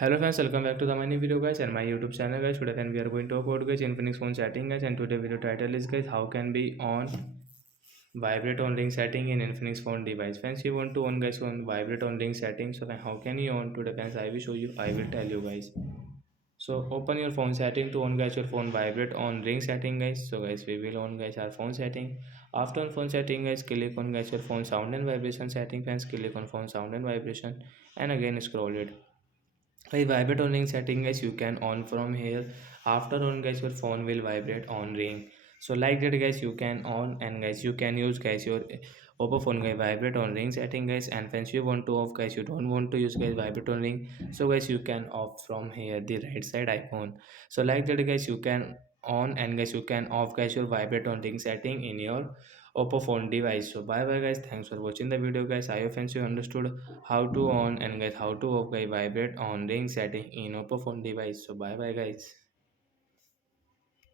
Hello friends, welcome back to the my new video guys and my YouTube channel guys. Today then we are going to talk about guys Infinix phone setting guys, and today video title is guys how can be on vibrate on ring setting in Infinix phone device. Friends, you want to on guys on vibrate on ring setting, so then how can you on today friends? I will show you. I will tell you guys. So open your phone setting to on guys your phone vibrate on ring setting guys. So guys we will on guys our phone setting. After on phone setting guys, click on guys your phone sound and vibration setting. Friends, click on phone sound and vibration and again scroll it. By vibrate on ring setting guys, you can on from here. After on guys, your phone will vibrate on ring. So like that guys, you can on, and guys you can use guys your oppo phone guys vibrate on ring setting guys. And once you want to off guys, you don't want to use guys vibrate on ring, so guys you can off from here the right side icon. So like that guys, you can on, and guys you can off guys your vibrate on ring setting in your oppo phone device. So bye bye guys, thanks for watching the video guys. I hope friends you understood how to on and guys how to off guys vibrate on ring setting in oppo phone device. So bye bye guys.